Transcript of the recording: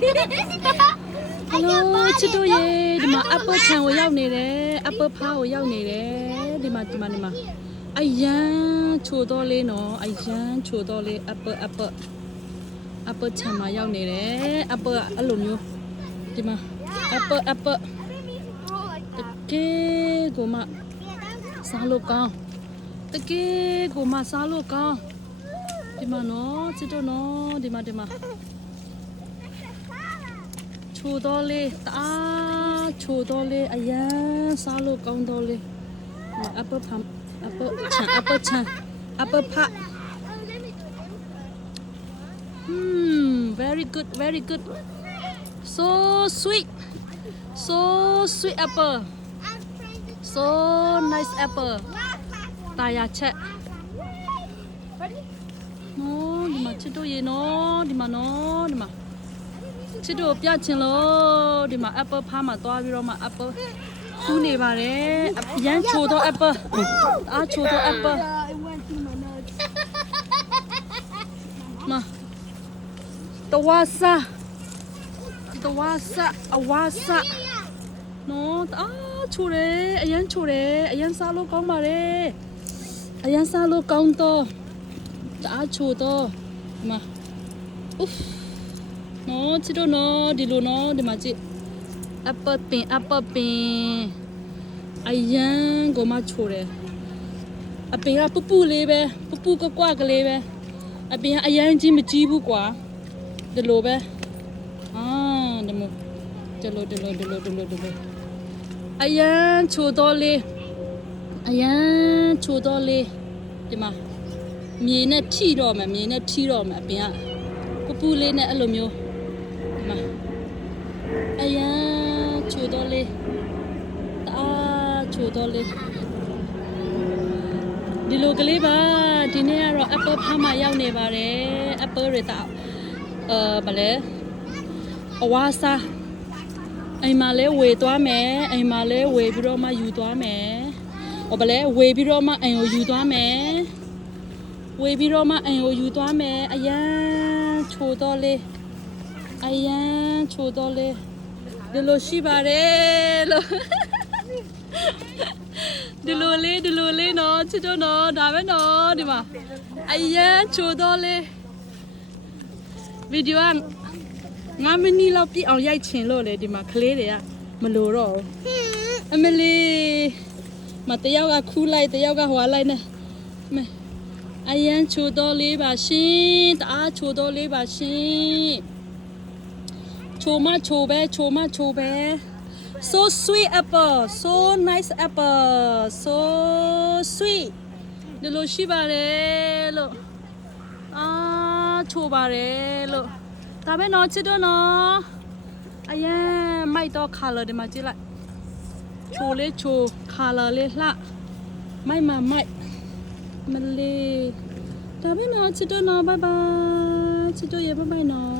Hello ချစ်တို့ရေဒီမှာ apple ချံကိုရောက်နေတယ် apple ဖားကိုရောက်နေတယ်ဒီမှာအရန်ချိုတော့လေးနော်အရန်ချိုတော့လေး apple ချံမှာရောက်နေတယ် apple အဲ့လိုမျိုးဒီမှာ apple တကယ်ကိုမှစားလို့ကောင်းတကယ်ကိုမှစားလို့ကောင်းဒီမှာနော်ချစ်တို့နော်ဒီမှာချိုတော့လေတအားချိုတော့လေအရန်စားလို့ကောင်းတော့လေ apple ချံ apple ဖ very good so sweet apple so nice apple ตายาချက်နော်ဒီမှာချစ်တို့ရေနော်ဒီမှာနော်ဒီမှာချစ်တို့ပြချင်လို့ဒီမှာ apple ဖားမှာသွားပြီးတော့မှ apple ခူးနေပါတယ်ရမ်းချိုတော့ apple အားချိုတော့ apple မတဝါစာအဝါစာနော်အားချိုတယ်အရန်ချိုတယ်အရန်စားလို့ကောင်းပါတယ်အရန်စားလို့ကောင်းတော့အားချိုတော့ဒီမှာနော်ချစ်တို့နော်ဒီလိုနော်ဒီမှာကြည့် apple ပင်အရန်ကိုမချိုတယ်အပင်ကပူလေးပဲပူကွာကလေးပဲအပင်ကအရန်ကြီးမကြီးဘူးကွာဒီလိုပဲဒီမို့ဒီလိုအရန်ချိုတော့လေးဒီမှာမြေနဲ့ထိတော့မယ်အပင်ကပူလေးနဲ့အဲ့လိုမျိုးဒီမှာအရန်ချိုတော့လေးချိုတော့လေးဒီလိုကလေးပါဒီနေ့ကတော့ apple ဖားမှာရောက်နေပါတယ် apple တွေတောက်ဗလဲအဝါစာအိမ်မှာလဲဝေသွားမယ်အိမ်မှာလဲဝေပြီးတော့မှယူသွားမယ်ဗလဲဝေပြီးတော့မှအိမ်ကိုယူသွားမယ်အရန်ချိုတော့လေးဒီလိုရှိပါတယ်လို့ဒီလိုလေးနော်ချစ်တို့နော်ဒါပဲနော်ဒီမှာအရန်ချိုတော့လေးဗီဒီယိုက9 မိနစ်လောက်ပြည့်အောင်ရိုက်ချင်လို့လေဒီမှာကလေးတွေကမလို့တော့အမလီမတယောက်ကခူးလိုက်တယောက်ကဟွာလိုက်နဲ့အရန်ချိုတော့လေးပါရှင်တအားချိုတော့လေးပါရှင်ချိုမချိုပဲ so sweet apple so nice apple so sweet ဒီလိုရှိပါတယ်လို့ချိုပါတယ်လို့ဒါပဲနော်ချစ်တို့နော်အရန်မိုက်တော့ color ဒီမှာကြည့်လိုက်ချိုလေး color လေးလှမိုက်မလေးဒါပဲနော်ချစ်တို့နော် bye bye ချစ်တို့ရေ bye bye နော်